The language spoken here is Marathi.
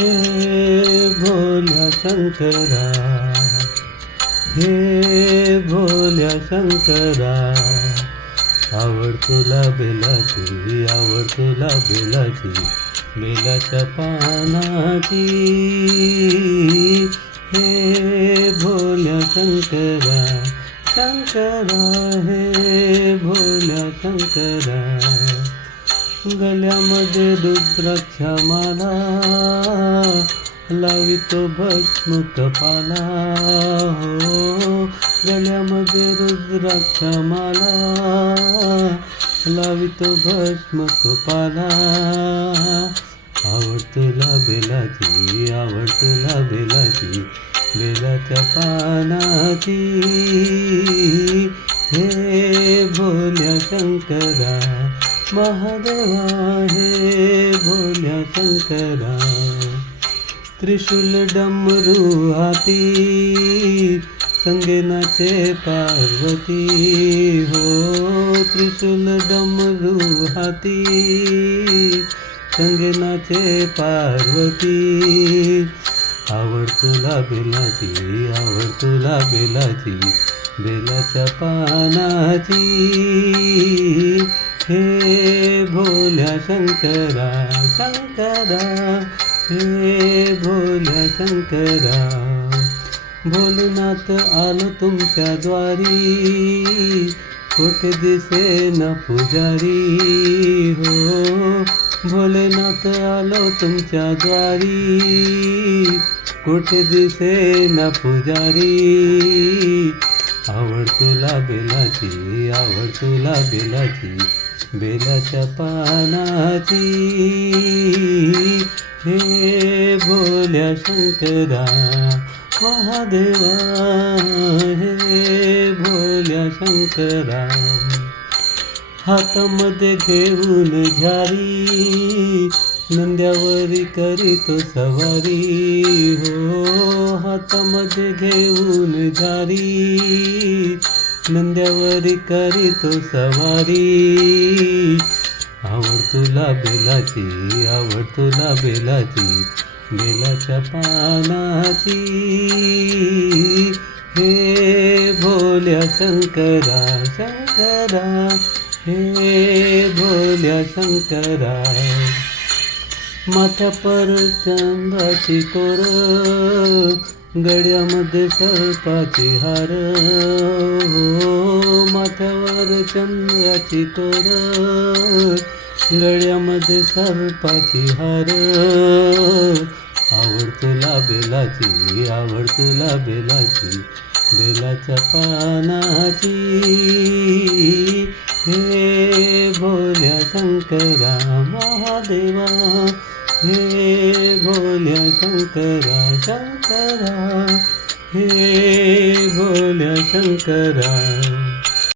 हे भोल्या शंकरा, हे भोल्या शंकरा, आवड तुला बेलाची, आवड तुला बेलाची, बेलाच्या पानाची. हे भोल्या शंकरा, शंकरा, हे भोल्या शंकरा, गळ्यामध्ये रुद्राक्षा माला, लावितो भस्म कपाला. हो, गळ्यामध्ये रुद्राक्षा माला, लावितो भस्म कपाला. आवड तुला बेलाची, आवड तुला बेलाची, बेलाच्या पानाची. हे भोल्या शंकरा, महादेवा, हे भोल्या शंकरा, त्रिशूल डमरू हाती, संगे नाचे पार्वती. हो, त्रिशूल डमरू हाती, संगे नाचे पार्वती. आवड तुला बेलाची, आवड तुला बेलाची, बेलाच्या पानाची. हे भोल्या शंकरा, शंकरा, हे भोल्या शंकरा, भोलेनाथ आलो तुमच्या द्वारी, कोठे दिसे न पुजारी. हो, भोलेनाथ आलो तुमच्या द्वारी, कोठे दिसे न पुजारी. आवड तुला बेलाची, आवड तुला बेलाची, बेलाच्या पानाची. हे भोल्या शंकरा, महादेवा, हे भोल्या शंकरा, हातामध्ये घेऊन झारी, नंद्यावरी करीतो सवारी. हो, हातामध्ये घेऊन झारी, नंद्यावरी करीतो सवारी. आवड तुला बेलाची, आवड तुला बेलाची, बेलाच्या पानाची. हे भोल्या शंकरा, शंकरा, हे भोल्या शंकरा, माथ्यापर चंद्राची कोर, गळ्यामध्ये सर्पाची हार. हो, माथ्यावर चंद्राची कोर, गळ्यामध्ये सर्पाची हार. आवड तुला बेलाची, आवड तुला बेलाची, बेलाच्या पानाची. हे भोल्या शंकरा, महादेवा, हे भोल्या शंकरा, शंकरा, हे भोल्या शंकरा.